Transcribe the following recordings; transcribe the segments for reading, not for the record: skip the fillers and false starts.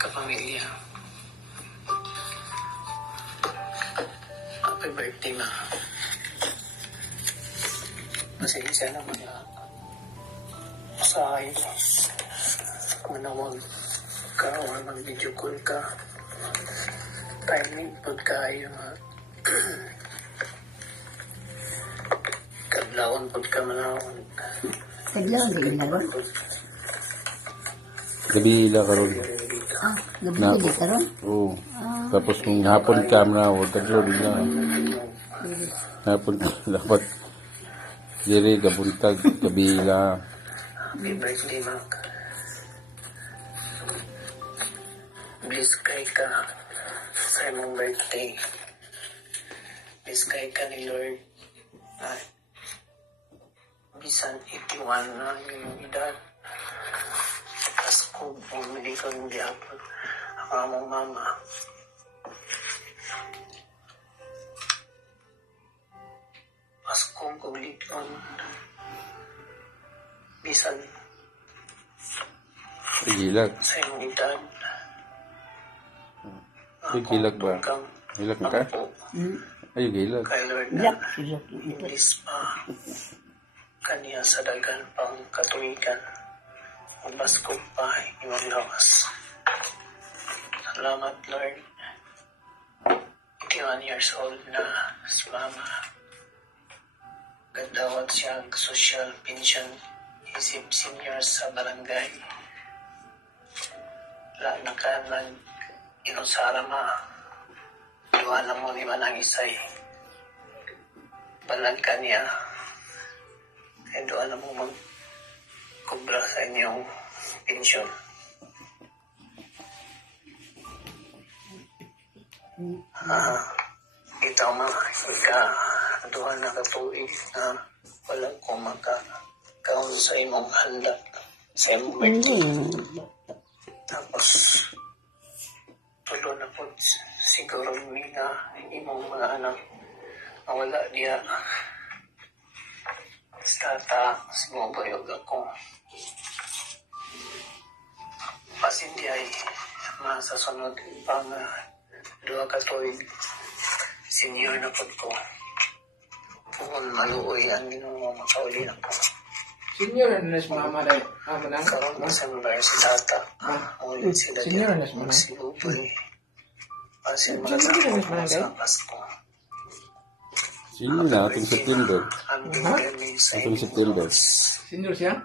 kapamilya. Happy birthday, ma. Pasensya na mga sa akin. Manawag ka o mag-video call ka. Timing pag kayo nga. Kadlawan pag ka manawag. Kadlawan ba inaron? Gabi ila karon. Gabi karon? Oo. Tapos kung hapon ka manawag, kadlaw din na. Hapon ka dapat. Diri gabuntag gabi ila. Happy birthday, Mac. Bless kay ka sa imong birthday. Bless kay ka ni Lord. Ay, bisan 81 na yung edad. Pasko, bumili ko ng diapon. Ang among mama. Pasko, kuliton. Bisan Gilag. sa imong edad. Ay, gilag ba? Gilag na ka? Ay, gilag. Kay Lord Yak, na yak. iblis pa kaniya sa dagan pang katuigan. Magbasko pa imong lawas. Salamat, Lord. 81 years old na si Mama. Gandawat siya ang social pension isip senior sa barangay. La na ka nang inusara ma. Iwanan mo ni Manang Isay. Balag ka niya. Kaya doon na mo magkubra sa inyong pensyon. Ikaw ma, doon na katuig na walang kumakaon sa imong handa. Sa imong birthday. Tapos, tulo na po siguro nila imong mga anak na wala diya. Basta sumubayog ako. Pasindi ay masasunod pang dua ka tuig. Senior na po ko. Kung maluoy ang ginong makauli na po. Senior na si mama rin. Manang? Karong December si tata. Ulit sila Senior na si mama. magsibuboy. Kasi Senior na si malakas Manang, sa Pasko. Sino na atong September? Atong September. Senior siya?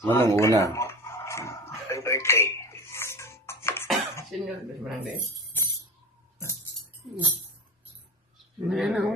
Manong una. Happy birthday. Senior na si Manang din. Ano na ako?